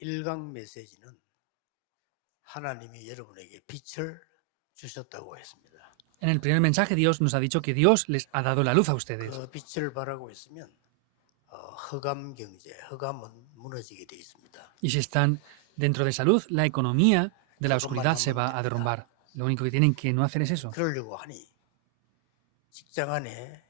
일강 메시지는 하나님이 여러분에게 빛을 주셨다고 했습니다. En el primer mensaje Dios nos ha dicho que Dios les ha dado la luz a ustedes. 그 빛을 바라고 있으면 흑암 경제, 흑암은 무너지게 돼 있습니다. Y si están dentro de esa luz, la economía de la oscuridad se va a derrumbar. Lo único que tienen que no hacer es eso. 그러려고 하니 직장 안에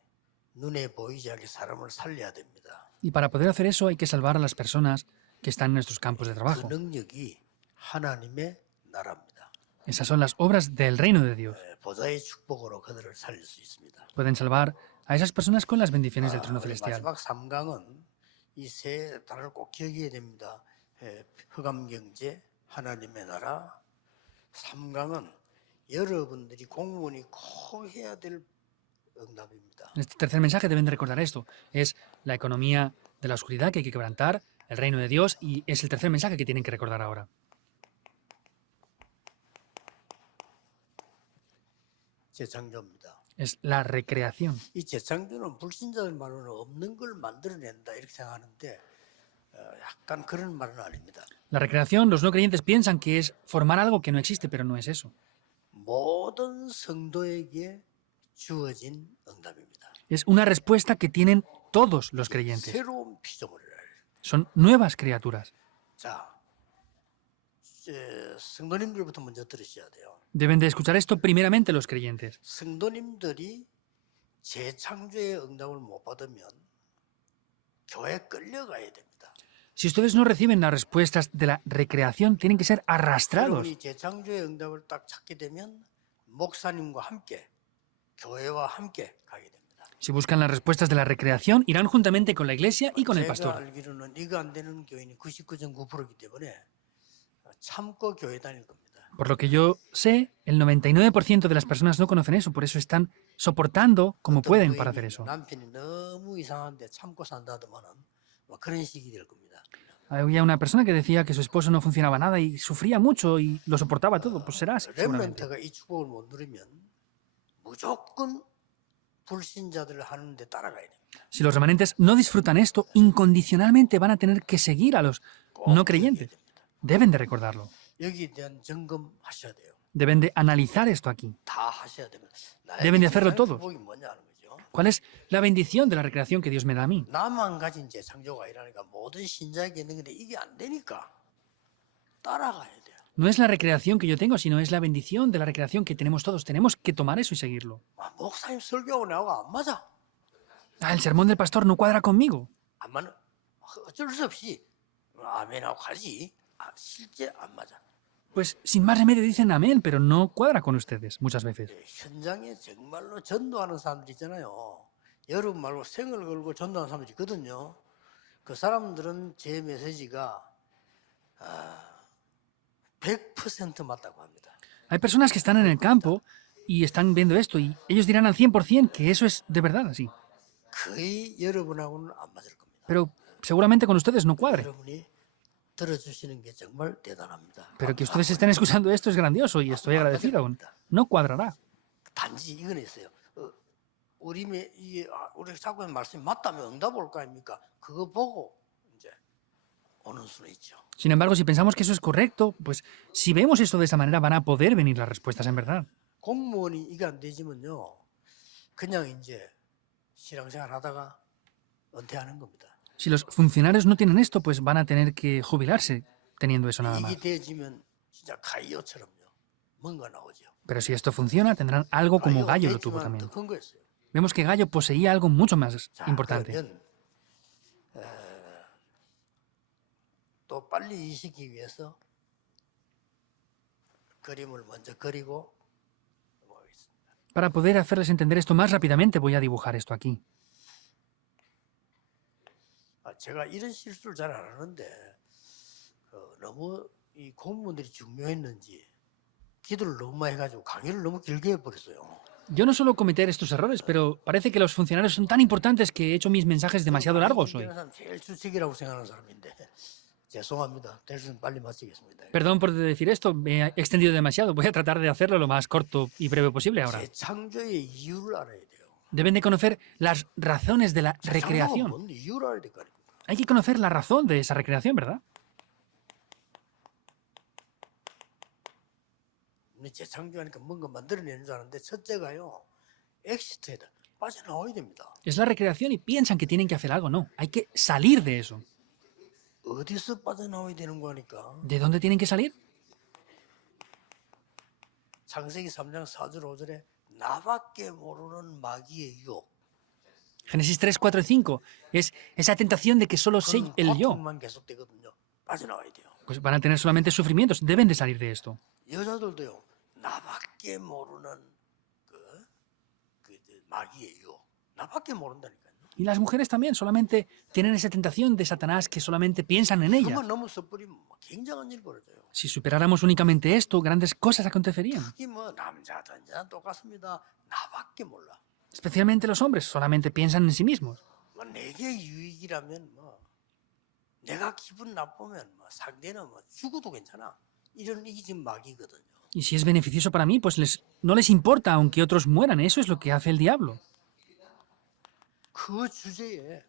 눈에 보이지 않게 사람을 살려야 됩니다. Y para poder hacer eso hay que salvar a las personas que están en nuestros campos de 그 trabajo. 능력이 하나님의 나라입니다. Esas son las obras del reino de Dios. 보좌의 축복으로 그들을 살릴 수 있습니다. Pueden salvar a esas personas con las bendiciones del trono celestial. 마지막 3강은 이 세 단어를 꼭 기억해야 됩니다. 흑암 경제, 하나님의 나라. 3강은 여러분들이 공무원이 꼭 해야 될 응답입니다. En este tercer mensaje deben de recordar esto. Es la economía de la oscuridad que hay que quebrantar, el reino de Dios, y es el tercer mensaje que tienen que recordar ahora. 재창조입니다. Es la recreación. 이 재창조는 불신자들 말로는 없는 걸 만들어낸다 이렇게 생각하는데 약간 그런 말은 아닙니다. La recreación, los no creyentes piensan que es formar algo que no existe, pero no es eso. 모든 성도에게 주어진 응답입니다. Es una respuesta que tienen todos los creyentes. 새로운 피조물이라. Son nuevas criaturas. 자, 성도님들부터 먼저 들으셔야 돼요. Deben de escuchar esto primeramente los creyentes. 성도님들이 재창조의 응답을 못 받으면 교회에 끌려가야 됩니다. Si ustedes no reciben las respuestas de la recreación, tienen que ser arrastrados. 여러분이 재창조의 응답을 딱 찾게 되면 목사님과 함께 교회와 함께 가게 됩니다. Si buscan las respuestas de la recreación, irán juntamente con la iglesia y con el 제가 pastor. 알기로는 이거 안 되는 교인이 99.9%이기 때문에 참고 교회 다닐 겁니다. Por lo que yo sé, el 99% de las personas no conocen eso, por eso están soportando como pueden para hacer eso. 남편이 너무 이상한데 참고 산다더만은 그런 식이 될 겁니다. Había una persona que decía que su esposo no funcionaba nada y sufría mucho y lo soportaba todo. Pues será así, seguramente. 렘넌트가 이 축복을 못 누리면 무조건 불신자들을 하는데 따라가야 됩니다. Si los remanentes no disfrutan esto, incondicionalmente van a tener que seguir a los no creyentes. Deben de recordarlo. 여기에 대한 점검하셔야 돼요. Deben de analizar esto aquí. 다 하셔야 됩니다. Deben de hacerlo todos. 축복이 뭐냐는 거죠. ¿Cuál es la bendición de la recreación que Dios me da a mí? 나만 가진 재창조가 아니라니까 모든 신자에게 있는 건데 이게 안 되니까 따라가야 돼요. No es la recreación que yo tengo, sino es la bendición de la recreación que tenemos todos. Tenemos que tomar eso y seguirlo. 목사님 설교하고 나하고 안 맞아. Ah, el sermón del pastor no cuadra conmigo. 안 맞는 어쩔 수 없이 아멘하고 가지. 실제 안 맞아. Pues sin más remedio dicen amén, pero no cuadra con ustedes muchas veces. 현장에 정말로 전도하는 사람들 있잖아요. 여러분 말고 생을 걸고 전도하는 사람들이 있거든요. 그 사람들은 제 메시지가 100% 맞다고 합니다. Hay personas que están en el campo y están viendo esto y ellos dirán al 100% que eso es de verdad así. 거의 여러분하고는 안 맞을 겁니다. Pero seguramente con ustedes no cuadre. 여러분이 들어주시는 게 정말 대단합니다. Pero que ustedes estén escuchando esto es grandioso y estoy agradecido. No cuadrará. 단지 이건 있어요. 우리 자꾸 하는 말씀이 맞다면 응답 올 거 아닙니까? 그거 보고 이제 오는 수는 있죠. Sin embargo, si pensamos que eso es correcto, pues si vemos esto de esa manera van a poder venir las respuestas en verdad. 공무원이 이게 안 되지만요, 그냥 이제 신앙생활 하다가 은퇴하는 겁니다. Si los funcionarios no tienen esto, pues van a tener que jubilarse teniendo eso nada más. 이게 되지면 진짜 가이오처럼요, 뭔가 나오죠. Pero si esto funciona, tendrán algo como Gallo lo tuvo también. 더 큰 거였어요. Vemos que Gallo poseía algo mucho más 자, importante. 그러면 또 빨리 이시기 위해서 그림을 먼저 그리고 보겠습니다. Para poder hacerles entender esto más rápidamente, voy a dibujar esto aquí. 제가 이런 실수를 잘 안 하는데 너무 이 공무원들이 중요했는지 기도를 너무 많이 해가지고 강의를 너무 길게 해버렸어요. Yo no suelo cometer estos errores, pero parece que los funcionarios son tan importantes que he hecho mis mensajes demasiado largos hoy. 제일 주책이라고 생각하는 사람인데 죄송합니다. 대신 빨리 마치겠습니다. Perdón por decir esto, me he extendido demasiado. Voy a tratar de hacerlo lo más corto y breve posible ahora. 재창조의 이유를 알아야 돼요. Deben de conocer las razones de la 재창조가 recreación. 뭔 이유를 알아야 될거 아닙니까? Hay que conocer la razón de esa recreación, ¿verdad? 재창조하니까 뭔가 만들어내는 줄 아는데 첫째가요. 엑시트에 빠져나와야 됩니다. Es la recreación y piensan que tienen que hacer algo. No, hay que salir de eso. 어디서 빠져나와야 되는 거니까? ¿De dónde tienen que salir? 창세기 3장 4절 5절에 나밖에 모르는 마귀의 유혹. Génesis 3, 4 y 5 es esa tentación de que solo sé 그건 el yo. 고통만 계속되거든요. 빠져나와야 돼요. Pues van a tener solamente sufrimientos. Deben de salir de esto. 여자들도요. 나밖에 모르는 그 마귀의 유혹. 나밖에 모른다니까요. Y las mujeres también solamente tienen esa tentación de Satanás que solamente piensan en ella. 그만 너무 섣부리면 굉장한 일이 벌어져요. Si superáramos únicamente esto, grandes cosas acontecerían. 특히 뭐 남자든 여자든 똑같습니다. 나밖에 몰라. Especialmente los hombres solamente piensan en sí mismos. 뭐 내게 유익이라면 뭐 내가 기분 나쁘면 뭐 상대는 뭐 죽어도 괜찮아. 이런 이게 지금 마귀거든요. Y si es beneficioso para mí, pues no les importa aunque otros mueran. Eso es lo que hace el diablo. 그 주제에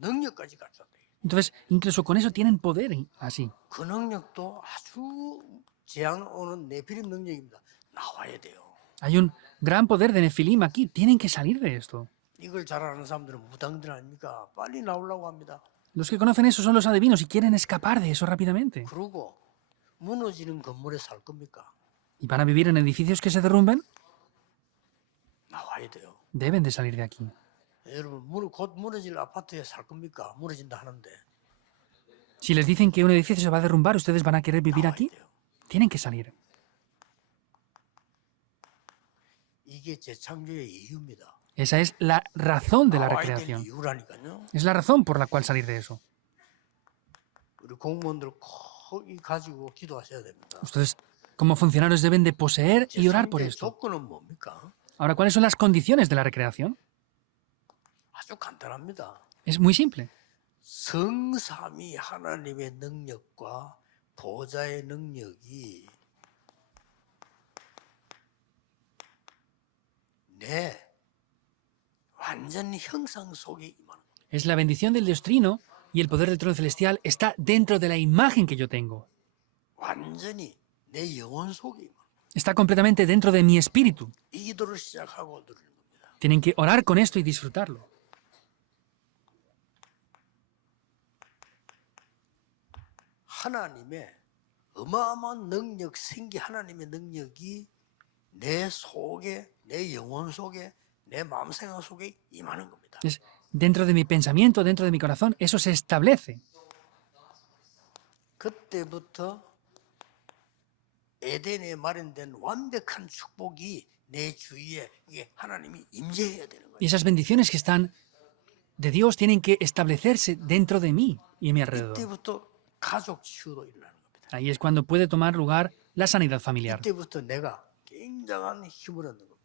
능력까지 갖췄다. Entonces, incluso con eso tienen poder así. 그 능력도 아주 재앙 오는 네피림 능력입니다. 나와야 돼요. Hay un gran poder de Nefilim aquí. Tienen que salir de esto. 이걸 잘 아는 사람들은 무당들 아닙니까? 빨리 나오려고 합니다. Los que conocen eso son los adivinos y quieren escapar de eso rápidamente. 그러고 무너지는 건물에 살 겁니까? ¿Y van a vivir en edificios que se derrumben? 나와야 돼요. Deben de salir de aquí. 여러분 곧 무너질 아파트에 살 겁니까? 무너진다 하는데 Si les dicen que un edificio se va a derrumbar, ¿ustedes van a querer vivir 나와야 aquí? 돼요. Tienen que salir. 이게 재창조의 이유입니다. Esa es la razón de la 나와야 될 recreación. 이유라니까요. Es la razón por la cual salir de eso. 우리 공무원들 꼭 이 가지고 기도하셔야 됩니다. Ustedes, como funcionarios, deben de poseer y orar por 재창조의 esto. 조건은 뭡니까? Ahora, ¿cuáles son las condiciones de la recreación? 아주 간단합니다. Es muy simple. 성삼위 하나님의 능력과 보좌의 능력이 내 완전 형상 속에 임하는 거예요. Es la bendición del Dios Trino y el poder del trono celestial está dentro de la imagen que yo tengo. 완전히 내 영혼 속에 임하는 거예요. Está completamente dentro de mi espíritu. 이 기도를 시작하고 누리는 겁니다. Tienen que orar con esto y disfrutarlo. 하나님의 어마어마한 능력, 생기 하나님의 능력이 내 속에, 내 영혼 속에, 내 마음 생각 속에 임하는 겁니다. Es dentro de mi pensamiento, dentro de mi corazón, eso se establece. 그때부터 에덴에 마련된 완벽한 축복이 내 주위에 이게 하나님이 임재해야 되는 거예요. Y esas bendiciones que están de Dios tienen que establecerse dentro de mí y a mi alrededor. 이때부터 가족 치유도 일어나는 겁니다. Ahí es cuando puede tomar lugar la sanidad familiar. 이때부터 내가 굉장한 힘을 얻는 겁니다.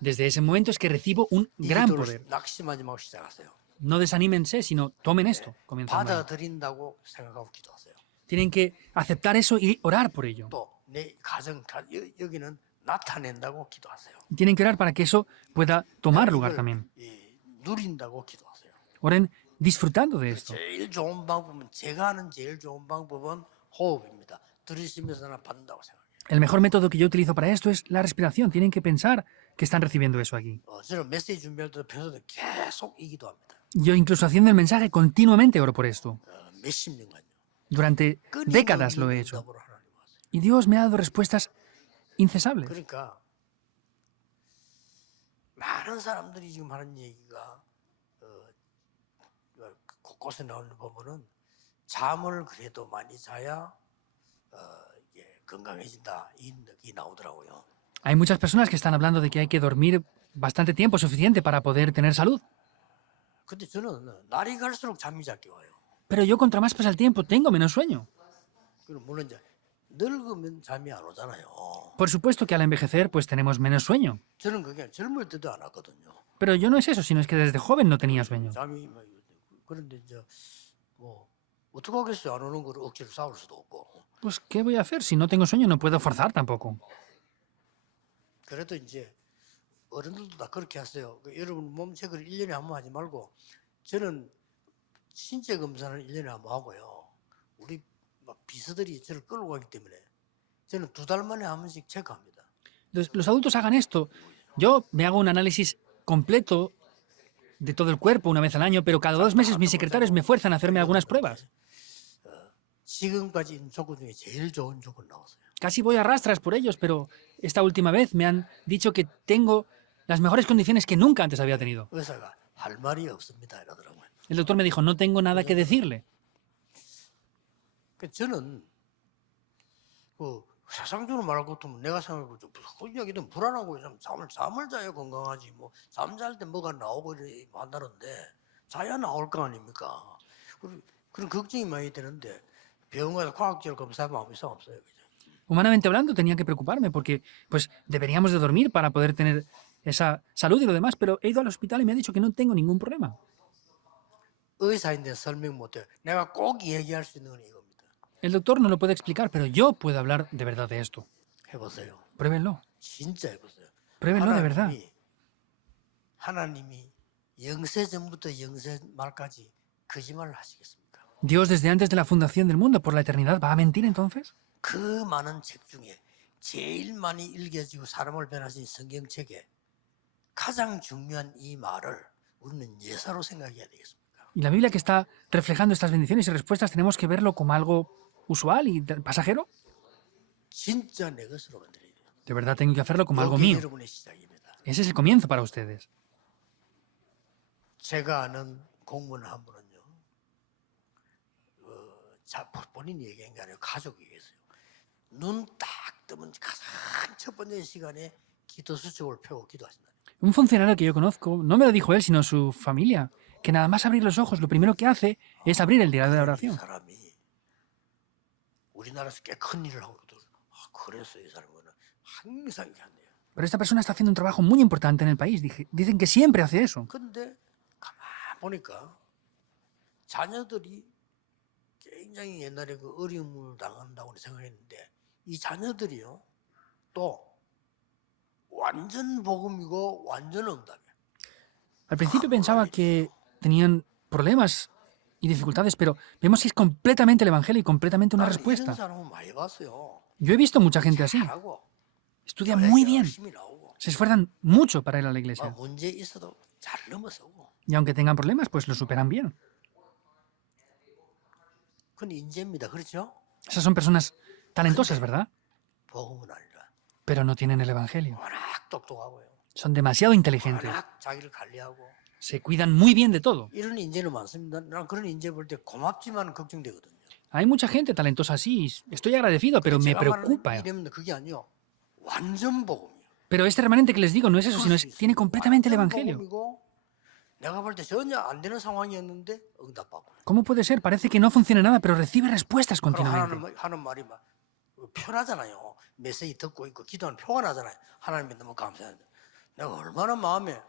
Desde ese momento es que recibo un 이 gran 기도를 poder. 낙심하지 말고 시작하세요. No desanímense, sino tomen esto. Comenzando ahí. 받아들인다고 생각하고 기도하세요. Tienen que aceptar eso y orar por ello. 또 내 가정, 여기는 나타낸다고 기도하세요. Y tienen que orar para que eso pueda tomar lugar 이걸, también. 누린다고 기도하세요. Oren disfrutando de esto. 제일 좋은 방법은 제가 하는 제일 좋은 방법은 호흡입니다. 들으시면서 나 받는다고 생각해요. El mejor método que yo utilizo para esto es la respiración. Tienen que pensar que están recibiendo eso aquí. 저는 메시지 준비할 때도 평소에 계속 이 기도합니다. Yo incluso haciendo el mensaje continuamente oro por esto. 몇십 년간요. Durante décadas lo he hecho. 응답으로 하나님 왔어요. Y Dios me ha dado respuestas incesables. 그러니까 많은 사람들이 지금 하는 얘기가 곳곳에 나오는 거 보면은 잠을 그래도 많이 자야 이게 건강해진다 이 나오더라고요. Hay muchas personas que están hablando de que hay que dormir bastante tiempo suficiente para poder tener salud. 근데 저는 날이 갈수록 잠이 작게 와요. Pero yo contra más pasa el tiempo tengo menos sueño. 그럼 물론 이제 늙으면 잠이 안 오잖아요. Por supuesto que al envejecer pues tenemos menos sueño. 저는 그게 젊을 때도 안 왔거든요. Pero yo no es eso, sino es que desde joven no tenía sueño. 잠이 그런데 이제 뭐 어떻게 하겠어요? 안 오는 거를 억지로 싸울 수도 없고. Pues ¿qué voy a hacer? Si no tengo sueño no puedo forzar tampoco. 그래도 이제 어른들도 다 그렇게 하세요. 여러분 몸 체크를 1년에 한 번 하지 말고 저는 신체 검사는 1년에 한 번 하고요. 우리 막 비서들이 저를 끌고 가기 때문에 저는 2달 만에 한 번씩 체크합니다. Entonces, los adultos hagan esto. Yo me hago un análisis completo de todo el cuerpo una vez al año, pero cada 2 meses mis secretarios me fuerzan a hacerme algunas pruebas. 지금까지 있는 조건 중에 제일 좋은 조건 나왔어요. Casi voy a rastras por ellos, pero esta última vez me han dicho que tengo las mejores condiciones que nunca antes había tenido. 의사가 할 말이 없습니다 이러더라고요. El doctor me dijo, no tengo nada que decirle. 저는 그 세상적으로 말할 것 같으면 내가 생각해도 여기는 불안하고 좀 잠을 자야 건강하지 뭐 잠잘 때 뭐가 나오고 이렇게 한다는데 자야 나올 거 아닙니까? 그런 걱정이 많이 되는데 병원 가서 과학적으로 검사하면 아무 이상 없어요. 그죠? Humanamente hablando, tenía que preocuparme porque pues deberíamos de dormir para poder tener esa salud y lo demás, pero he ido al hospital y me ha dicho que no tengo ningún problema. 의사인데 설명 못해요. 내가 꼭 얘기할 수 있는 건 이겁니다. El doctor no lo puede explicar, pero yo puedo hablar de verdad de esto. 해보세요. Pruébenlo. 진짜 해보세요. Pruébenlo de verdad. 하나님이 영세 전부터 영세 말까지 거짓말을 하시겠습니까? ¿Dios desde antes de la fundación del mundo por la eternidad va a mentir entonces? 그 많은 책 중에 제일 많이 읽혀지고 사람을 변화신 성경책에 가장 중요한 이 말을 우리는 예사로 생각해야 되겠습니까? Y la Biblia que está reflejando estas bendiciones y respuestas, ¿tenemos que verlo como algo usual y pasajero? 진짜 내 것으로 만들어야 돼요. De verdad tengo que hacerlo como algo 여기 mío. 여러분의 시작입니다. Ese es el comienzo para ustedes. 제가 아는 공무원 한 분은요. 본인이 얘기한 게 아니고 가족이 얘기했어요. 눈 딱 뜨면 가장 첫 번째 시간에 기도 수첩을 펴고 기도하신다. Un funcionario que yo conozco, no me lo dijo él, sino su familia, que nada más abrir los ojos, lo primero que hace es abrir el diario de la 이 oración. 사람이 우리나라에서 꽤 큰 일을 하고 그래서 이 사람은 항상 이렇게 한대요. Pero esta persona está haciendo un trabajo muy importante en el país. Dicen que siempre hace eso. 근데 가만 보니까 자녀들이 굉장히 옛날에 그 어려움을 당한다고 생각했는데 이 자녀들이요 또 완전 복음이고 완전 응답이에요. Al principio pensaba que tenían problemas y dificultades, pero vemos que es completamente el Evangelio y completamente una 나는 이런 respuesta. 사람은 많이 봤어요. Yo he visto mucha gente así. 잘하고 Estudian muy bien, 열심히 나오고 se esfuerzan mucho para ir a la iglesia. 문제 있어도 잘 넘어서고 Y aunque tengan problemas, pues lo superan bien. 그건 인재입니다. 그렇죠? Esas son personas talentosas, ¿verdad? 복음은 아니라 Pero no tienen el Evangelio. 워낙 똑똑하고요. Son demasiado inteligentes. 워낙 자기를 관리하고 Se cuidan muy bien de todo. 이런 인재는 많습니다. 난 그런 인재 볼 때 고맙지만 걱정되거든요. Hay mucha gente talentosa así. Estoy agradecido, pero me 제가 preocupa. 말하는 이름은 그게 아니요. 완전 복음이요. Pero este remanente que les digo no es eso, sino tiene completamente el 완전 Evangelio. 복음이고 내가 볼 때 전혀 안 되는 상황이었는데 응답받고. ¿Cómo puede ser? Parece que no funciona nada, pero recibe respuestas 그럼 continuamente. 하는 말이 막 편하잖아요. 메시지 듣고 있고 기도하는 표가 나잖아요. 하나님께 너무 감사합니다. 내가 얼마나 마음에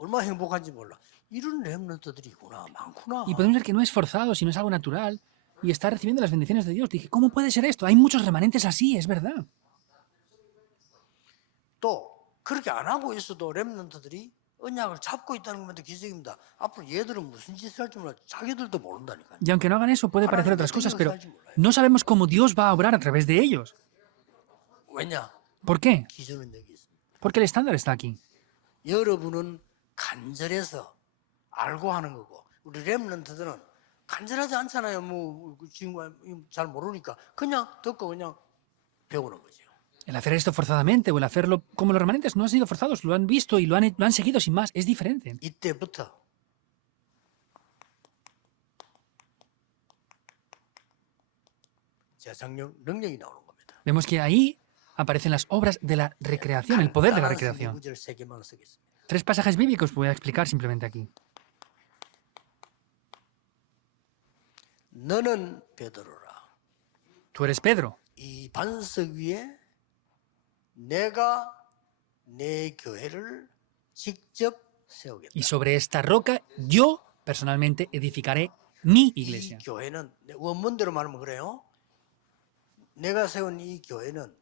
얼마나 행복한지 몰라. 이런 렘넌트들이 있구나, 많구나. Y podemos ver que no es forzado, sino es algo natural. Y está recibiendo las bendiciones de Dios. Dije, ¿cómo puede ser esto? Hay muchos remanentes así, es verdad. 또 그렇게 안 하고 있어도 렘넌트들이 언약을 잡고 있다는 것도 기적입니다. 앞으로 얘들은 무슨 짓을 할지 몰라. 자기들도 모른다니까요. Y aunque no hagan eso, puede parecer otras cosas, pero no sabemos cómo Dios va a obrar a través de ellos. 왜냐? ¿Por qué? 기준은 여기 있습니다. Porque el estándar está aquí. 여러분은 간절해서 알고 하는 거고 우리 렘넌트들은 간절하지 않잖아요. 뭐 지금 잘 모르니까 그냥 듣고 그냥 배우는 거죠. El hacer esto forzadamente o el hacerlo como los remanentes no han sido forzados, lo han visto y lo han seguido sin más. Es diferente. 이때부터 재상력 능력이 나오는 겁니다. Vemos que ahí aparecen las obras de la recreación, el poder de la recreación. 구절 3개만 쓰겠습니다. 3 pasajes bíblicos voy a explicar simplemente aquí. 너는 베드로라. Tú eres Pedro, 이 반석 위에 내가 내 교회를 직접 세우겠다. y sobre esta roca yo personalmente edificaré mi 이 iglesia. 교회는 원문대로 말하면 그래요. 내가 세운 이 교회는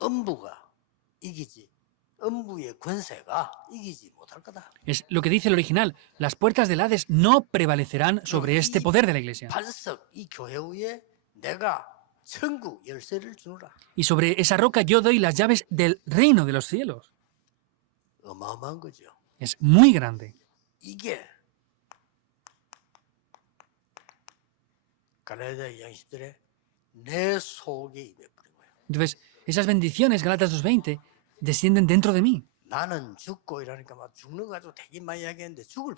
음부가 이기지, 음부의 권세가 이기지 못할 거다. Es lo que dice el original. Las puertas del Hades no prevalecerán sobre este poder de la iglesia. 반석 이 교회 위에 내가 천국 열쇠를 주노라. Y sobre esa roca yo doy las llaves del reino de los cielos. 어마어마한 거죠. Es muy grande. 이게 갈라디아 양식들의 내 속에 임해버린 거예요. Entonces, esas bendiciones, Galatas 2:20, descienden dentro de mí. 나는 죽고 이러니까 막 죽는 거 가지고 되게 많이 이야기했는데 죽을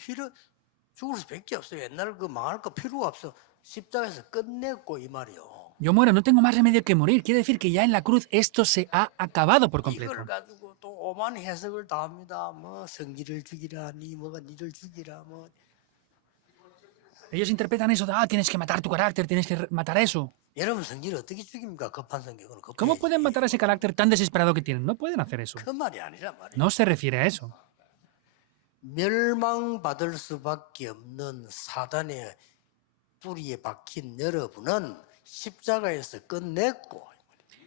수밖에 없어요. 옛날 그 망할 거 필요가 없어. 십자가에서 끝냈고 이 말이요. Yo muero, no tengo más remedio que morir. Quiere decir que ya en la cruz esto se ha acabado por completo. 이걸 가지고 또 오만 해석을 다 합니다. 뭐 성질을 죽이라, 니 뭐가 니를 죽이라, 뭐 Ellos interpretan eso de, tienes que matar tu carácter, tienes que matar eso. 여러분 성질을 어떻게 죽입니까? 급한 성격으로 ¿Cómo 급해야지. pueden matar a ese carácter tan desesperado que tienen? No pueden hacer eso. 그 말이 아니란 말이에요. No se refiere a eso. 멸망받을 수밖에 없는 사단의 뿌리에 박힌 여러분은 십자가에서 끝냈고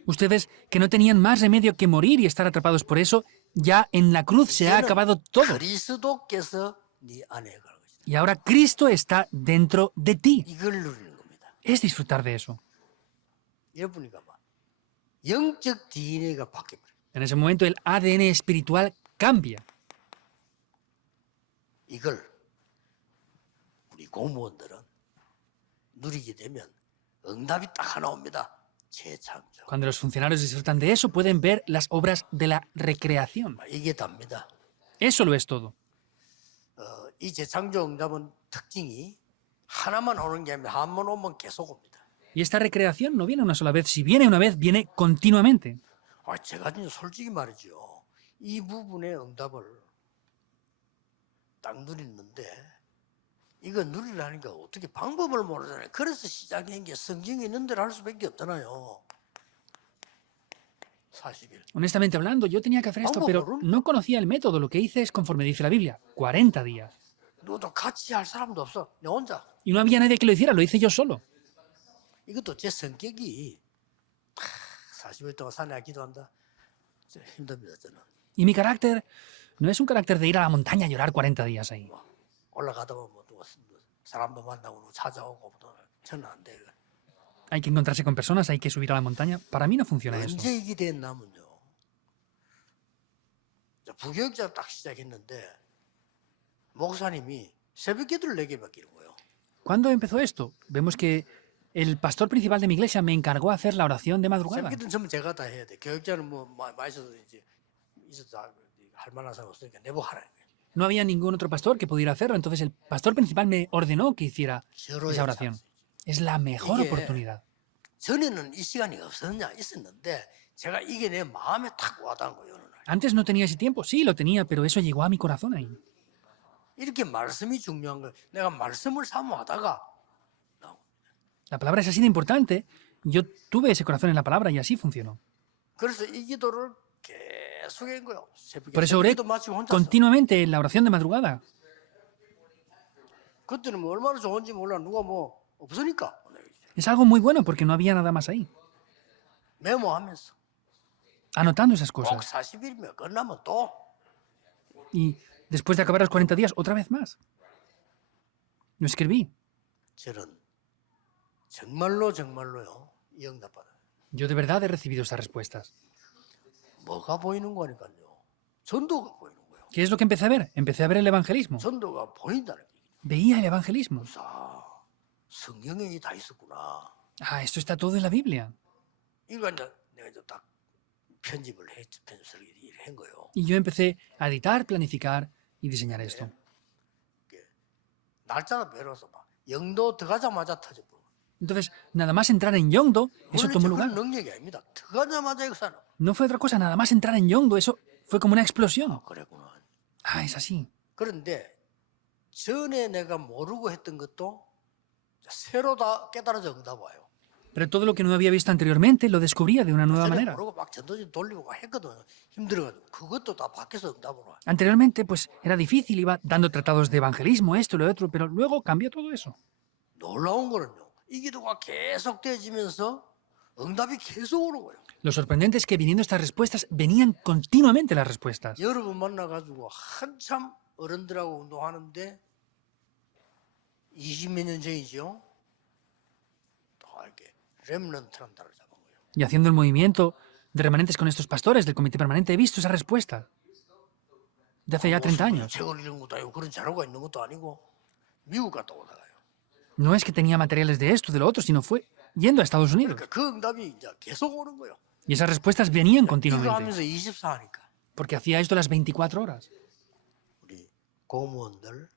Ustedes que no tenían más remedio que morir y estar atrapados por eso, ya en la cruz se ha 이제는 acabado todo. 그리스도께서 네 안에 갈 것이다. Y ahora Cristo está dentro de ti. 이걸 누리는 겁니다. Es disfrutar de eso. 여러분이가 막 영적 DNA가 바뀌어버려요. En ese momento el ADN espiritual cambia. 이걸 우리 공무원들은 누리게 되면 응답이 딱 하나 옵니다. 재창조. Cuando los funcionarios disfrutan de eso, pueden ver las obras de la recreación. 이게 답니다. Eso lo es todo. 이 재창조 응답은 특징이 하나만 오는 게 아니라 한 번 오면 계속 옵니다. Y esta recreación no viene una sola vez. Si viene una vez, viene continuamente. 제가 진짜 솔직히 말이죠. 이 부분의 응답을 딱 누리는데 이거 누리려니까 어떻게 방법을 모르잖아요. 그래서 시작한 게 성경에 있는 대로 할 수밖에 없잖아요. 40일. Honestamente hablando, yo tenía que hacer esto, pero no conocía el método. Lo que hice es conforme dice la Biblia, 40 días. 너도 같이 할 사람도 없어. 내 혼자. Y no había nadie que lo hiciera, lo hice yo solo. 이것도 제 성격이 40일 동안 산에 기도한다. 힘듭니다 저는. Y mi carácter no es un carácter de ir a la montaña a llorar 40 días ahí. 올라가다 보면 또 사람도 만나고 찾아오고 또 저는 안 돼요. Hay que encontrarse con personas, hay que subir a la montaña. Para mí no funciona eso. 언제 이게 됐냐면요. 부교육자 딱 시작했는데 목사님이 새벽 기도를 4개 맡기는 거예요. ¿Cuándo empezó esto? Vemos que el pastor principal de mi iglesia me encargó a hacer la oración de madrugada. 새벽 기도는 전부 제가 다 해야 돼. 교육자는 뭐 많이 있어도 이제 할 만한 사람 없으니까 내보고 하라. No había ningún otro pastor que pudiera hacerlo, entonces el pastor principal me ordenó que hiciera esa oración. Es la mejor oportunidad. 전에는 이 시간이 있었는데 제가 이게 내 마음에 탁 와닿은 거예요. 어느 날. Antes no tenía ese tiempo, sí lo tenía, pero eso llegó a mi corazón ahí. 이렇게 말씀이 중요한 거예요. 내가 말씀을 사모하다가 La palabra es así de importante. Yo tuve ese corazón en la palabra y así funcionó. 그래서 이 기도를 계속 한 거예요. Por eso oré 기도 마치고 혼자서. continuamente en la oración de madrugada. 그때는 뭐 얼마나 좋은지 몰라. 누가 뭐 없으니까. Es algo muy bueno porque no había nada más ahí. 메모하면서 Anotando esas 꼭 cosas. 40일이면 끝나면 또 Y después de acabar los 40 días, otra vez más. Lo escribí. 저는 정말로요 이 응답 받아요. Yo de verdad he recibido estas respuestas. 뭐가 보이는 거니까요. 전도가 보이는 거예요. ¿Qué es lo que empecé a ver? Empecé a ver el evangelismo. 전도가 보인다는 게. Veía el evangelismo. 성경에 다 있었구나. Esto está todo en la Biblia. 이거 이제 내가 이제 딱 편집을 설계를 한 거예요. Y yo empecé a editar, planificar y diseñar esto. 날짜를 배워서 막 영도 들어가자마자 터져버려. Entonces, nada más entrar en Yongdo, eso tomó 그런 lugar. 능력이 아닙니다. 들어가자마자 이거 사는. No fue otra cosa, nada más entrar en Yongdo, eso fue como una explosión. 그랬구나. Es así. 그런데 전에 내가 모르고 했던 것도 새로 다 깨달아져 응답 와요. Pero todo lo que no había visto anteriormente lo descubría de una nueva 전에 manera. 모르고 막 전도지 돌리고 막 했거든. 힘들어가지고 그것도 다 바뀌어서 응답으로 와. Anteriormente, pues era difícil, iba dando tratados de evangelismo, esto, lo otro, pero luego cambió todo eso. 놀라운 거는요. 이 기도가 계속 되어지면서 응답이 계속 오는 거예요. Lo sorprendente es que viniendo estas respuestas, venían continuamente las respuestas. 여러분 만나가지고 한참 어른들하고 운동하는데 20몇 년 전이죠. 다 이렇게 렘넌트란 단어를 잡은 거예요. Y haciendo el movimiento de remanentes con estos pastores del comité permanente, he visto esa respuesta de hace ya 30 años. 책을 읽은 것도 아니고 그런 자료가 있는 것도 아니고 미국 갔다 오다가요. No es que tenía materiales de esto, de lo otro, sino fue yendo a Estados Unidos. 그러니까 그 응답이 이제 계속 오는 거예요. Y esas respuestas venían 이거 continuamente, 하면서 24하니까 porque hacía esto las 24 horas. 우리 공무원들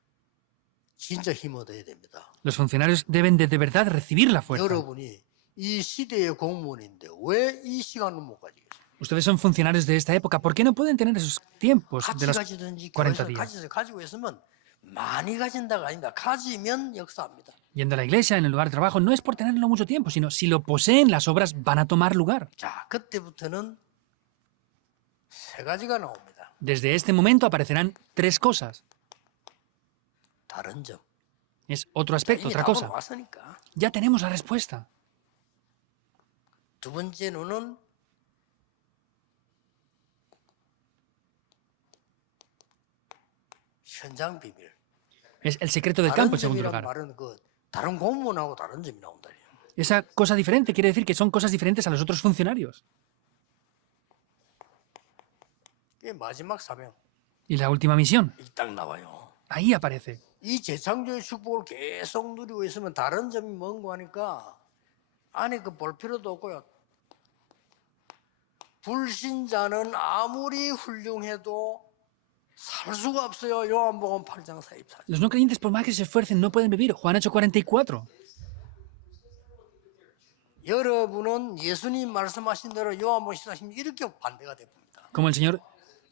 진짜 힘 얻어야 됩니다. Los funcionarios deben de verdad recibir la fuerza. 여러분이 이 시대의 공무원인데 왜 이 시간을 못 가지겠어요? Ustedes son funcionarios de esta época. ¿Por qué no pueden tener esos tiempos de 같이 los 가지든지 40 교회에서 días? 가지고 있으면 많이 가진다가 아닙니다. 가지면 역사합니다. Yendo a la iglesia, en el lugar de trabajo, no es por tenerlo mucho tiempo, sino si lo poseen, las obras van a tomar lugar. 자, 그때부터는 세 가지가 나옵니다. Desde este momento aparecerán tres cosas. 다른 점. Es otro aspecto, 이미 otra 답은 cosa. 왔으니까. Ya tenemos la respuesta. 두 번째는 현장 비밀. Es el secreto del 다른 campo, en segundo 점이란 lugar. 말은 그 다른 공무원하고 다른 점이 나온다. Esa cosa diferente quiere decir que son cosas diferentes a los otros funcionarios. 이게 마지막 사명. Y la última misión, 이게 딱 나와요. ahí aparece. 이 재창조의 축복을 계속 누리고 있으면 다른 점이 뭔고 하니까 안에 그 볼 필요도 없고요. 불신자는 아무리 훌륭해도 살 수가 없어요. 요한복음 8장 44절. Los no creyentes, por más que se esfuercen, no pueden vivir. Juan 8:44. 여러분은 예수님 말씀하신 대로 요한복음 14장 이렇게 반대가 됩니다. Como el Señor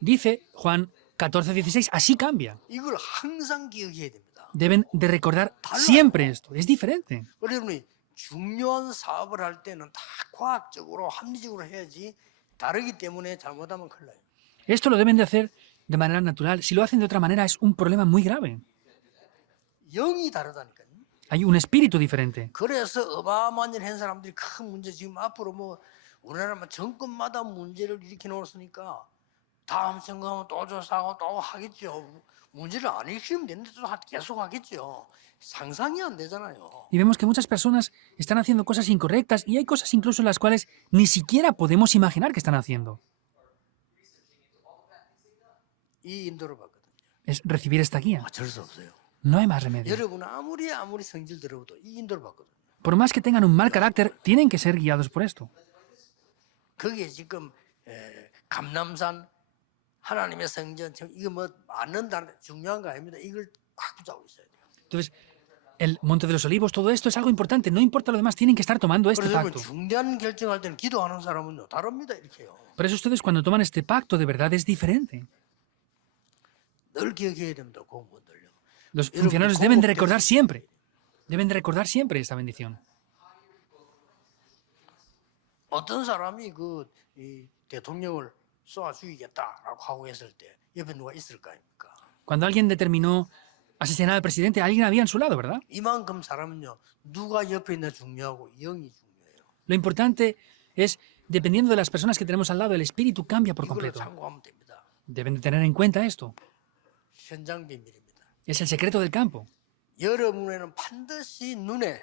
dice, Juan 14:16, así cambia. 이걸 항상 기억해야 됩니다. Deben de recordar siempre esto. Es diferente. 여러분이 중요한 사업을 할 때는 다 과학적으로 합리적으로 해야지 다르기 때문에 잘못하면 큰일 나요. Esto lo deben de hacer de manera natural. Si lo hacen de otra manera, es un problema muy grave. 영이 다르다니까요. Hay un espíritu diferente. 그래서 어마어마한 일 한 사람들이 큰 문제 지금 앞으로 뭐 우리나라 정권마다 문제를 일으켜 놓았으니까 다음 선거하면 또 조사하고 또 하겠죠. 문제를 안 일으키면 되는데 또 계속 하겠죠. 상상이 안 되잖아요. Y vemos que muchas personas están haciendo cosas incorrectas y hay cosas incluso las cuales ni siquiera podemos imaginar que están haciendo. 이 인도를 받거든요. Es recibir esta guía. 어쩔 수 없어요. No hay más remedio. 여러분 아무리 성질 들어도 이 인도를 받거든요. Por más que tengan un mal carácter, tienen que ser guiados por esto. 그게 지금 감남산 하나님의 성전 이거 뭐 맞는다 중요한 거 아닙니다. 이걸 꽉 붙잡고 있어야 돼요. Entonces, el Monte de los Olivos, todo esto es algo importante. No importa lo demás, tienen que estar tomando este 그래서 pacto. 중대한 결정할 때는 기도하는 사람은요 다릅니다 이렇게요. Por eso ustedes cuando toman este pacto de verdad es diferente. 늘 기억해야 됩니다 공무원들요. Los funcionarios deben de recordar siempre. Deben de recordar siempre esta bendición. 어떤 사람이 이 대통령을 쏘아 죽이겠다라고 하고 했을 때 옆에 누가 있을 거 아닙니까? Cuando alguien determinó asesinar al presidente, alguien había en su lado, ¿verdad? 이만큼 사람은요 누가 옆에 있나 중요하고 영이 중요해요. Lo importante es, dependiendo de las personas que tenemos al lado, el espíritu cambia por 이걸로 completo. 참고하면 됩니다. Deben de tener en cuenta esto. 현장 비밀입니다. Es el secreto del campo. 여러분에는 반드시 눈에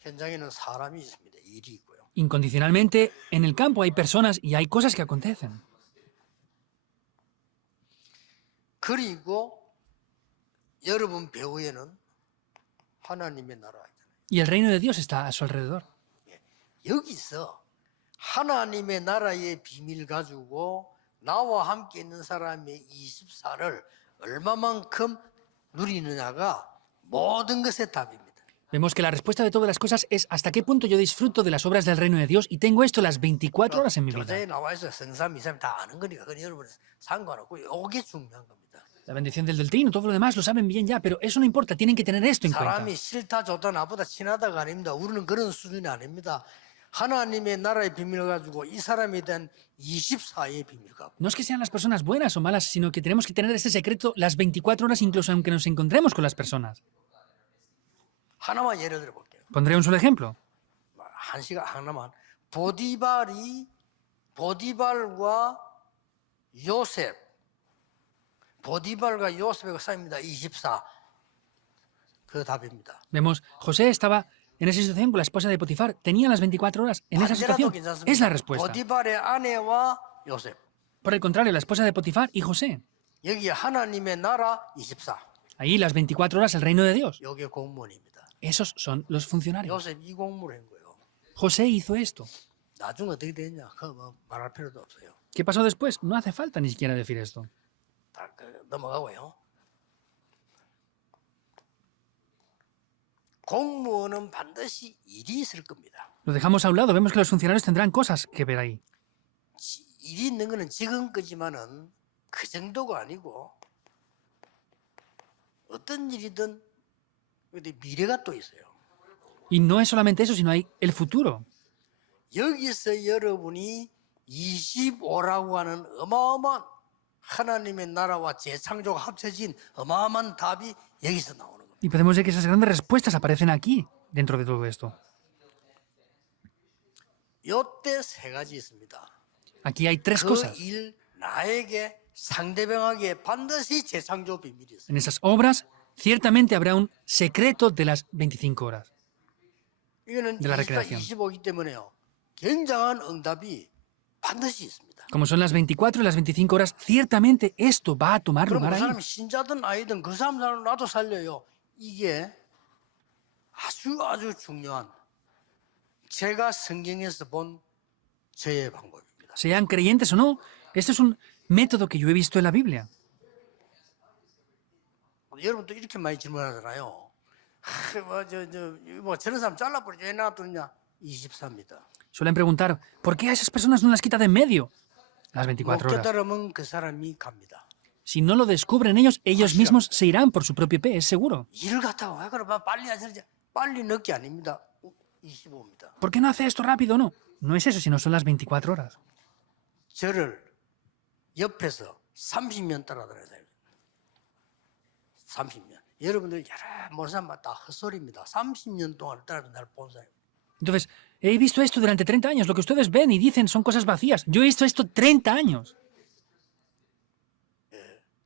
현장에는 사람이 있습니다. 일이 있고요. Incondicionalmente, en el campo hay personas y hay cosas que acontecen. 그리고 여러분 배후에는 하나님의 나라 있잖아요. Y el reino de Dios está a su alrededor. 여기서 하나님의 나라의 비밀 가지고 나와 함께 있는 사람의 24를 얼마만큼 누리느냐가 모든 것의 답입니다. Vemos que la respuesta de todas las cosas es hasta qué punto yo disfruto de las obras del reino de Dios y tengo esto las 24 horas en mi vida. 교재에 나와 있어 성삼 이삼 다 아는 거니까 그건 여러분 상관없고 이게 중요한 겁니다. La bendición del trino, todo lo demás lo saben bien ya, pero eso no importa, tienen que tener esto en cuenta. 사람이 싫다 좋다 나보다 친하다가 아닙니다. 우리는 그런 수준이 아닙니다. 하나님의 나라의 비밀을 가지고 이 사람에 대한 24의 비밀 갖고 No es que sean las personas buenas o malas, sino que tenemos que tener este secreto las 24 horas incluso aunque nos encontremos con las personas. 하나만 예를 들어 볼게요. Pondré un solo ejemplo. 한 시간 하나만 보디발과 요셉의 사입니다. 24. 그 답입니다. Vemos, José estaba en esa situación con la esposa de Potifar. Tenía las 24 horas en esa 반대라도 situación. Es la 괜찮습니다. respuesta. 보디발의 아내와 요셉. Por el contrario, la esposa de Potifar y José. 여기 하나님의 나라 24. Ahí las 24 horas el reino de Dios. 여기 공무원입니다. Esos son los funcionarios. 요셉 이 공무를 한 거예요. José hizo esto. 나중에 어떻게 됐냐? 그거 뭐 말할 필요도 없어요. ¿Qué pasó después? No hace falta ni siquiera decir esto. 다 넘어가고요. 공무원은 반드시 일이 있을 겁니다. Lo dejamos a un lado. Vemos que los funcionarios tendrán cosas que ver ahí. 일이 있는 거는 지금 거지만은 그 정도가 아니고 어떤 일이든 근데 미래가 또 있어요. Y no es solamente eso, sino hay el futuro. 여기서 여러분이 25라고 하는 어마어마한 하나님의 나라와 재창조가 합쳐진 어마어마한 답이 여기서 나오는 겁니다. Y podemos ver que esas grandes respuestas aparecen aquí, dentro de todo esto. 요때 세 가지 있습니다. Aquí hay tres 그 cosas. 일 나에게 상대방에게 반드시 재창조 비밀이 있어요. En esas obras, ciertamente habrá un secreto de las 25 horas. 이거는 de la 24, recreación. 25이기 때문에요. 굉장한 응답이 반드시 있습니다. Como son las 24 y las 25 horas, ciertamente esto va a tomar 그럼 lugar 그 ahí. 사람이 신자든 아니든 그 사람 나도 살려요. 이게 아주 중요한 제가 성경에서 본 저의 방법입니다. Sean creyentes o no, esto es un método que yo he visto en la Biblia. 여러분도 이렇게 많이 질문하잖아요. 뭐 저런 사람 잘라버리지 왜 놔두냐? 24입니다. Suelen preguntar, ¿por qué a esas personas no las quita de en medio? Las 24 못 horas. 깨달으면 그 사람이 갑니다. Si no lo descubren ellos mismos se irán por su propio pie, es seguro. 일을 갖다가 왜 그래? 빨리 하지. 빨리 늦게 아닙니다. 25입니다. ¿Por qué no hace esto rápido? No, no es eso, sino son las 24 horas. 저를 옆에서 30년 따라다녔어요. 30년. 여러분들 여러 모르는 사람 다 헛소리입니다. 30년 동안 따라서 날 본 사람. Entonces, he visto esto durante 30 años. Lo que ustedes ven y dicen son cosas vacías. Yo he visto esto 30 años.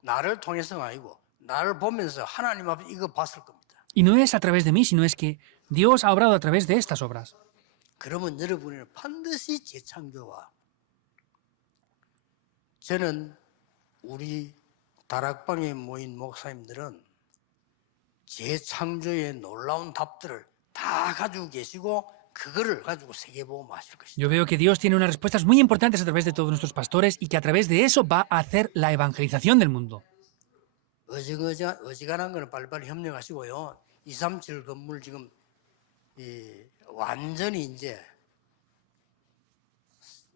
나를 통해서가 아니고 나를 보면서 하나님 앞에 이거 봤을 겁니다. Y no es a través de mí, sino es que Dios ha obrado a través de estas obras. 그러면 여러분은 반드시 재창조와 저는 우리 다락방에 모인 목사님들은 재창조의 놀라운 답들을 다 가지고 계시고 그거를 가지고 세계복음 하실 것이다. Yo veo que Dios tiene unas respuestas muy importantes a través de todos nuestros pastores y que a través de eso va a hacer la evangelización del mundo. 어지간한 거는 빨리빨리 협력하시고요. 237 건물 지금 완전히 이제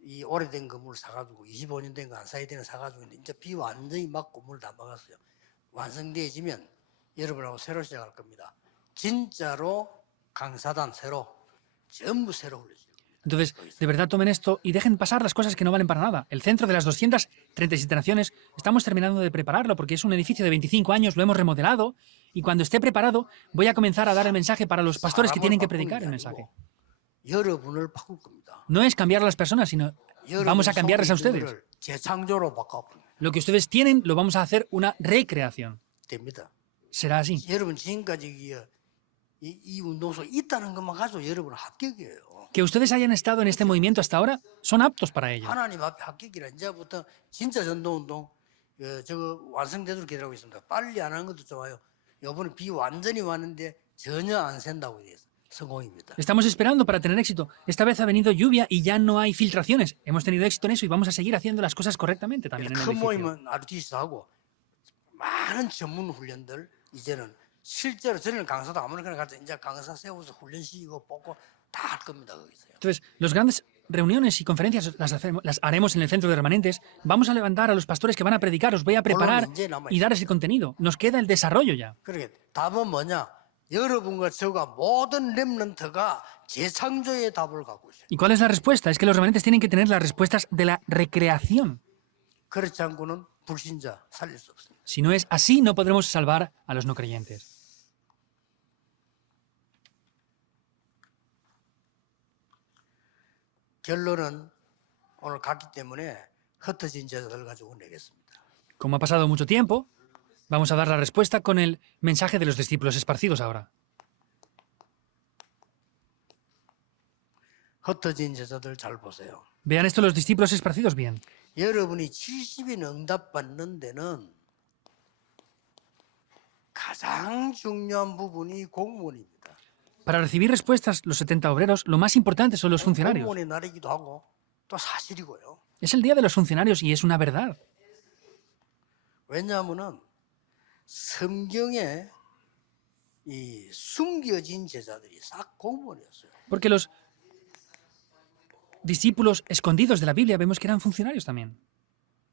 이 오래된 건물 사가지고 25년 된 거 안 사야 되는 사가지고 있는데 이제 비완전히 막 건물 다 막았어요. 완성되어지면 여러분하고 새로 시작할 겁니다. 진짜로 강사단 새로 전부 새로 올려줘요. Entonces, de verdad tomen esto y dejen pasar las cosas que no valen para nada. El centro de las 237 naciones, estamos terminando de prepararlo porque es un edificio de 25 años, lo hemos remodelado y cuando esté preparado voy a comenzar a dar el mensaje para los pastores que tienen que predicar el mensaje. 여러분을 바꿀 겁니다. No es cambiar a las personas, sino vamos a cambiarles a ustedes. 재창조로 바꿔 Lo que ustedes tienen lo vamos a hacer una recreación. 됩니다. Será así. 여러분 지금까지 이 운동 속에 있다는 것만 가지고 여러분은 합격이에요. Que ustedes hayan estado en este movimiento hasta ahora son aptos para ello. 하나님 앞에 합격이라 이제부터 진짜 전도운동 저거 완성되도록 기다리고 있습니다. 빨리 안 하는 것도 좋아요. 이번에 비 완전히 왔는데 전혀 안 샌다고 돼서 성공입니다. Estamos esperando para tener éxito. Esta vez ha venido lluvia y ya no hay filtraciones. Hemos tenido éxito en eso y vamos a seguir haciendo las cosas correctamente también en el 큰 edificio. 모임은 RTC도 하고 많은 전문 훈련들 이제는 실제로 저는 강사도 아무렇게나 가서 이제 강사 세워서 훈련 시키고 뽑고 다 할 겁니다 거기서요. Entonces, las grandes reuniones y conferencias las haremos en el centro de remanentes. Vamos a levantar a los pastores que van a predicar, los voy a preparar y darles el contenido. Nos queda el desarrollo ya. 그러게 답은 뭐냐? 여러분과 저가 모든 렘넌트가 재창조의 답을 갖고 있어요. ¿Y cuál es la respuesta? Es que los remanentes tienen que tener las respuestas de la recreación. 그렇지 않고는 불신자 살릴 수 없습니다. Si no es así, no podremos salvar a los no creyentes. 결론은 오늘 갔기 때문에 흩어진 제자들 가지고 내겠습니다. Como ha pasado mucho tiempo, vamos a dar la respuesta con el mensaje de los discípulos esparcidos ahora. 흩어진 제자들 잘 보세요. Vean esto los discípulos esparcidos bien. 여러분이 70인 응답받는 데는 가장 중요한 부분이 공무원입니다. Para recibir respuestas, los 70 obreros, lo más importante son los funcionarios. 공무원의 날이기도 하고 또 사실이고요. Es el día de los funcionarios y es una verdad. 왜냐하면은 성경에 이 숨겨진 제자들이 싹 공무원이었어요. Porque los discípulos escondidos de la Biblia vemos que eran funcionarios también.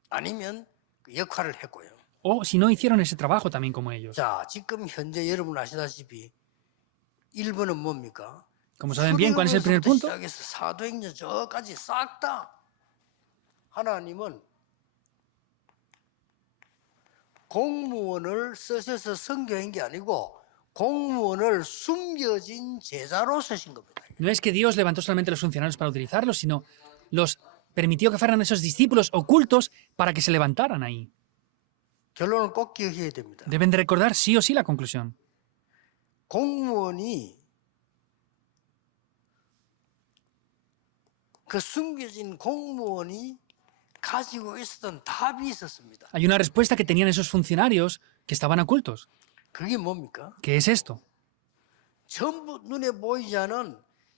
아니면 그 역할을 했고요. O si no, hicieron ese trabajo también como ellos. 자, 지금 현재 여러분 아시다시피 1번은 뭡니까? Como saben bien, ¿cuál es el primer punto? 시작해서 사도행전 저까지 싹 다 하나님은 공무원을 쓰셔서 선교한 게 아니고 공무원을 숨겨진 제자로 쓰신 겁니다. No es que Dios levantó solamente a los funcionarios para utilizarlos, sino los permitió que fueran esos discípulos ocultos para que se levantaran ahí. 결론을 꼭 기억해야 됩니다. Deben de recordar sí o sí la conclusión. 공무원이 그 숨겨진 공무원이 가지고 있었던 답이 있었습니다. Hay una respuesta que tenían esos funcionarios que estaban ocultos. 그게 뭡니까? ¿Qué es esto? 전부 눈에 보이지 않은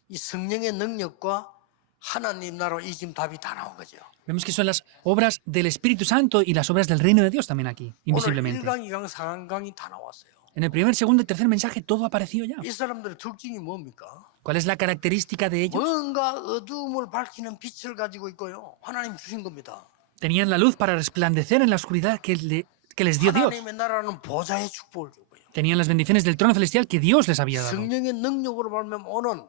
이 성령의 능력과 하나님 나라로 이 지금 답이 다 나온 거죠. Vemos que son las obras del Espíritu Santo y las obras del reino de Dios también aquí, 오늘 invisiblemente. 1강, 2강, 4강이 다 나왔어요. En el primer, segundo y tercer mensaje todo apareció ya. 이 사람들의 특징이 뭡니까? ¿Cuál es la característica de ellos? 뭔가 어두움을 밝히는 빛을 가지고 있고요. 하나님 주신 겁니다. Tenían la luz para resplandecer en la oscuridad que les dio Dios. 하나님의 나라는 보좌의 축복을 주고요. Tenían las bendiciones del trono celestial que Dios les había dado. 성령의 능력으로 말하면 오는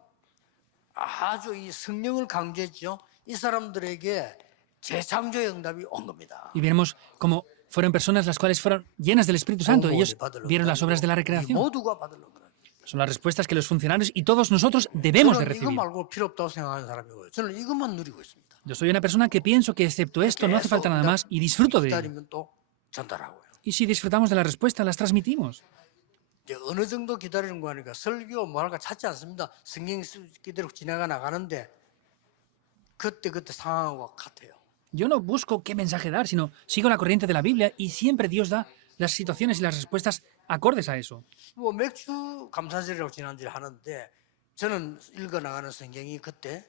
아주 이 성령을 강조했죠. 이 사람들에게 재창조의 응답이 온 겁니다. Y vemos cómo fueron personas las cuales fueron llenas del Espíritu Santo. 공무원이 Ellos 받을 vieron las obras de la 응답이고 recreación. 모두가 받을 응답. Son las respuestas que los funcionarios y todos nosotros debemos de 저는 이거 recibir. 말고 필요 없다고 생각하는 사람이고요. 저는 이것만 누리고 있습니다. Yo soy una persona que pienso que excepto esto no hace falta nada más y disfruto de ello. 기다리면 또 전달하고요. Y si disfrutamos de la respuesta, las transmitimos. 이제 어느 정도 기다리는 거 하니까 설교 뭐 할까 찾지 않습니다. 성경 그대로 지나가 나가는데 그때 상황과 같아요. Yo no busco qué mensaje dar, sino sigo la corriente de la Biblia y siempre Dios da las situaciones y las respuestas acordes a eso. 뭐 맥주 감사절이라고 지난주에 하는데 저는 읽어 나가는 성경이 그때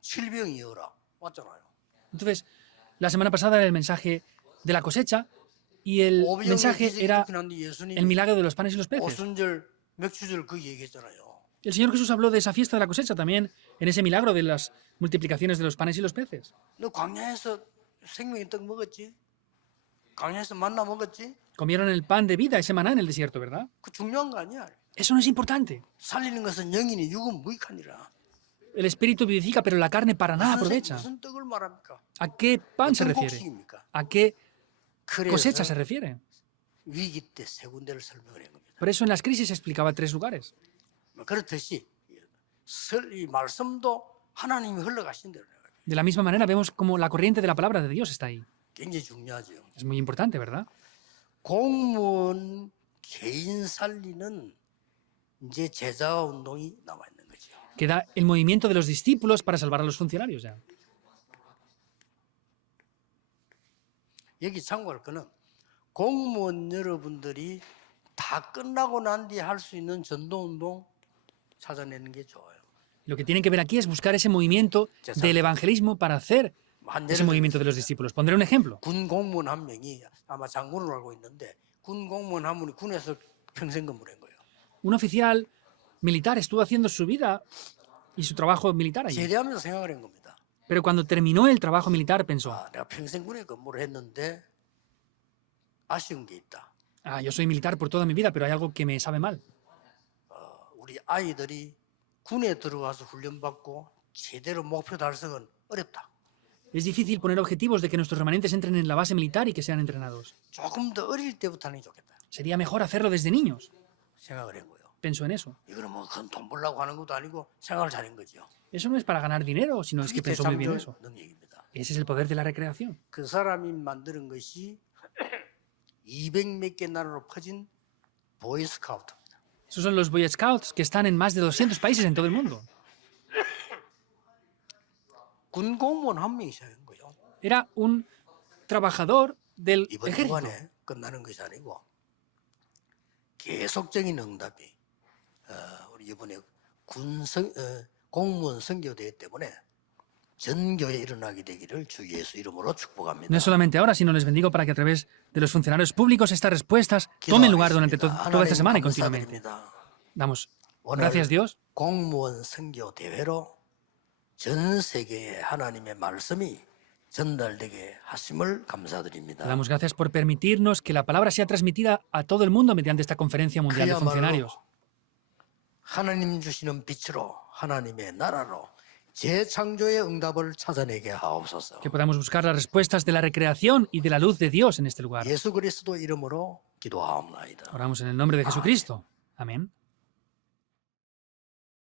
질병이어라 맞잖아요. Entonces, la semana pasada era el mensaje de la cosecha y el 오병이어 mensaje 기적이 era 그렇긴 한데 예수님이 el milagro de los panes y los peces. 오순절 맥주절 그 얘기했잖아요. El Señor Jesús habló de esa fiesta de la cosecha también en ese milagro de las multiplicaciones de los panes y los peces. 너 광야에서 생명의 떡 먹었지? 광야에서 만나 먹었지? Comieron el pan de vida, ese maná en el desierto, ¿verdad? 그 중요한 거 아니야. Eso no es importante. 살리는 것은 영이니 육은 무익하니라. El espíritu vivifica, pero la carne para nada aprovecha. 무슨 떡을 말합니까? ¿A qué pan se 어떤 refiere? 곡식입니까? ¿A qué 그래서 cosecha se refiere? 위기 때 세 군데를 설명을 한 겁니다. Por eso en las crisis explicaba 3 lugares. 그렇듯이 이 말씀도 하나님이 흘러가신 대로 De la misma manera vemos como la corriente de la palabra de Dios está ahí. 굉장히 중요하죠. Es muy importante, ¿verdad? 공무원 개인 살리는 이제 제자 운동이 남아 있는 거죠. Queda el movimiento de los discípulos para salvar a los funcionarios ya. 여기 참고할 거는 공무원 여러분들이 다 끝나고 난 뒤에 할 수 있는 전도 운동 찾아내는 게 좋아요. Lo que tienen que ver aquí es buscar ese movimiento del evangelismo para hacer 한 ese 예를 movimiento de los discípulos. Pondré un ejemplo. 군 공무원 한 명이 아마 장군으로 알고 있는데 군 공무원 한 분이 군에서 평생 근무를 한 거예요. Un oficial militar estuvo haciendo su vida y su trabajo militar allí. 제대하면서 생각을 한 겁니다. Pero cuando terminó el trabajo militar pensó, 아, 내가 평생 군에 근무를 했는데 아쉬운 게 있다. yo soy militar por toda mi vida, pero hay algo que me sabe mal. 우리 아이들이 군에 들어가서 훈련받고 제대로 목표 달성은 어렵다. Es difícil poner objetivos de que nuestros remanentes entren en la base militar y que sean entrenados. 조금 더 어릴 때부터 하는 게 좋겠다. Sería mejor hacerlo desde niños. 생각을 한 거예요. Pensó en eso. 이거는 뭐 큰 돈 벌려고 하는 것도 아니고 생각을 잘한 거죠. Eso no es para ganar dinero, sino es que 그게 pensó muy bien 재창조의 eso. 능력입니다. Ese es el poder de la recreación. 그 사람이 만드는 것이 200몇 개 나라로 퍼진 보이스카우트입니다. Esos son los Boy Scouts que están en más de 200 países en todo el mundo. 군 공무원 한 명이 시작한 거예요. Era un trabajador del 이번 ejército. 주간에 끝나는 것이 아니고 계속적인 응답이 우리 이번에 공무원 선교대회 때문에 전 교회에 일어나게 되기를 주 예수 이름으로 축복합니다. No es solamente ahora, sino les bendigo para que a través de los funcionarios públicos estas respuestas tomen lugar durante 기도하겠습니다. toda esta semana y 하나님 continuamente. 감사드립니다. Damos 오늘 gracias, Dios. 공무원 선교 대회로 전 세계에 하나님의 말씀이 전달되게 하심을 감사드립니다. Damos gracias por permitirnos que la palabra sea transmitida a todo el mundo mediante esta conferencia mundial de 그야말로 funcionarios. 하나님 주시는 빛으로 하나님의 나라로 재창조의 응답을 찾아내게 하옵소서. Que podamos buscar las respuestas de la recreación y de la luz de Dios en este lugar. 예수 그리스도 이름으로 기도하옵나이다. Oramos en el nombre de Jesucristo. Amén.